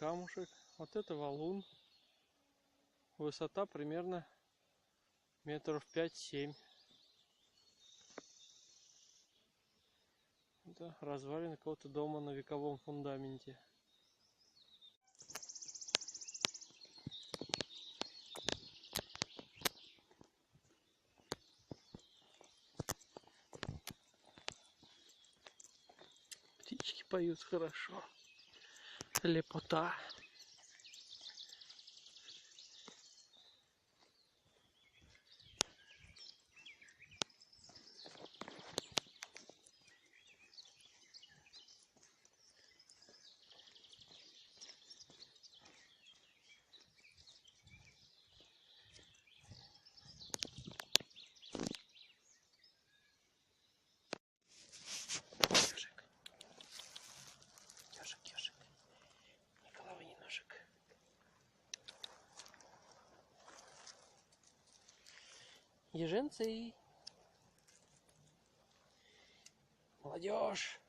камушек, вот это валун. Высота примерно метров 5-7. Это развалины какого-то дома на вековом фундаменте. Птички поют хорошо. Лепота. Ежик. Ни головы, ни ножек. Еженцы. Молодежь.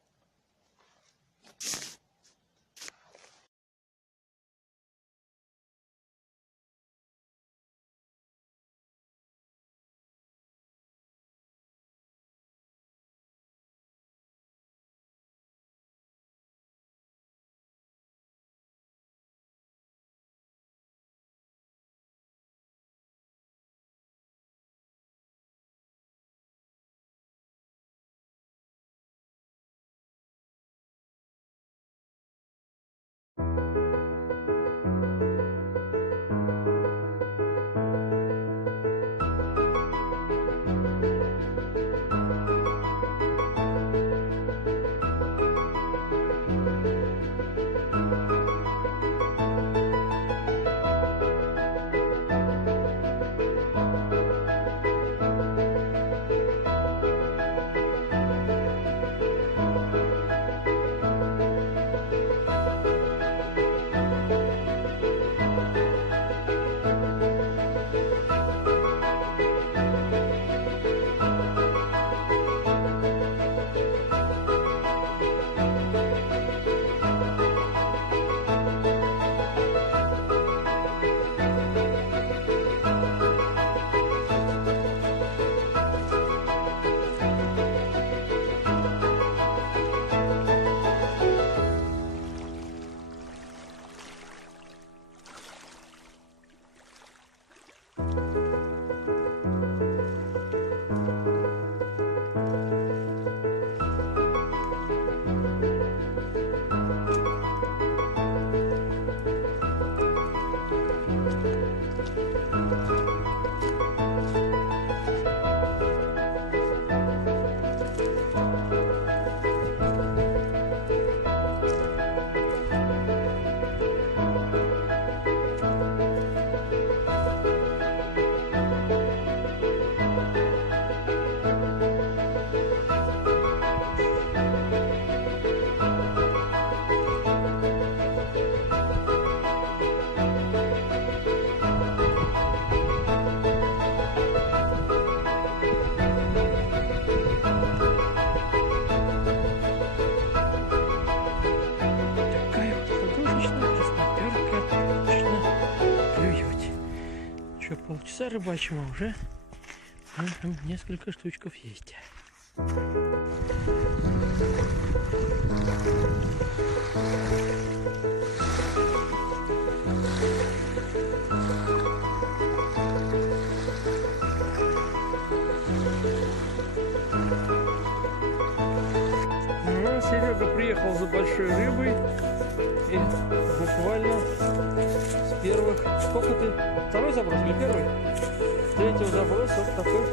Полчаса рыбачим, а уже там несколько штучков есть. Ну, Серега приехал за большой рыбой и буквально с первых... Сколько ты? Второй заброс или первый? Третьего заброса вот такой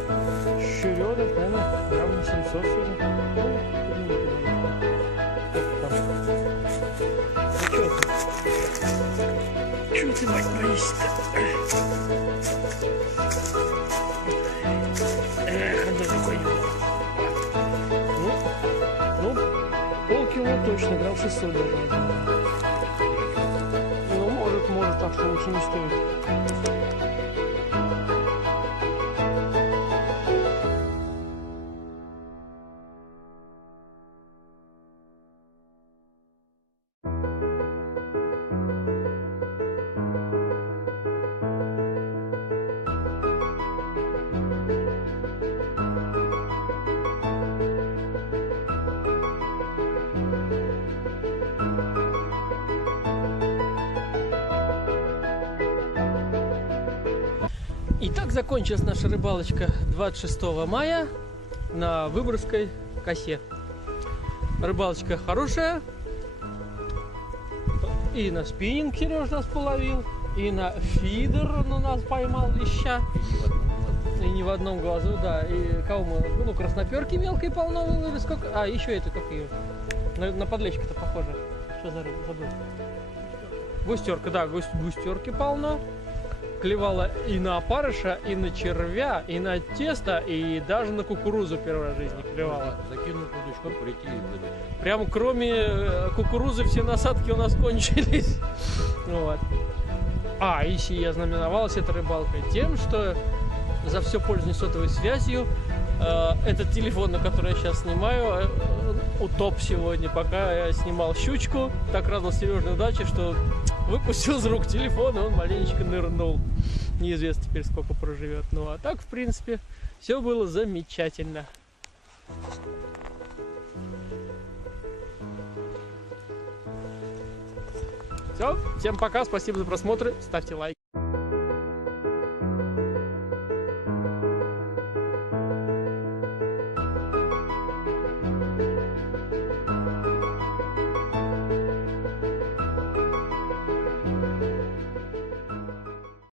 щуренок, наверное, грамм 700 сегодня. Ну, чё ты, мать, боишься-то? Эх, он какой. Ну, полкило точно, грамм 600 даже. Ну, может, так что лучше не стоит. Итак, закончилась наша рыбалочка 26 мая на Выборгской косе. Рыбалочка хорошая. И на спиннинг Сереж нас половил, и на фидер он у нас поймал леща. И не в одном глазу, да. И кого мы? Ну, красноперки мелкой полно выловили. Сколько? А, еще это как ее? На подлещика-то похоже. Что за рыба? Забыл. Густерка, да, густерки полно. Клевала и на опарыша, и на червя, и на тесто, и даже на кукурузу первый раз в жизни клевала. Закинул удочку, прийти и ловить. Прям кроме кукурузы все насадки у нас кончились. Вот. А, еще я знаменовалась этой рыбалкой тем, что за все пользование сотовой связью этот телефон, на который я сейчас снимаю, утоп сегодня. Пока я снимал щучку, так радовал Сережной удачи, что выпустил из рук телефон, и он маленечко нырнул. Неизвестно теперь, сколько проживет. Ну, а так, в принципе, все было замечательно. Все, всем пока, спасибо за просмотр, ставьте лайк.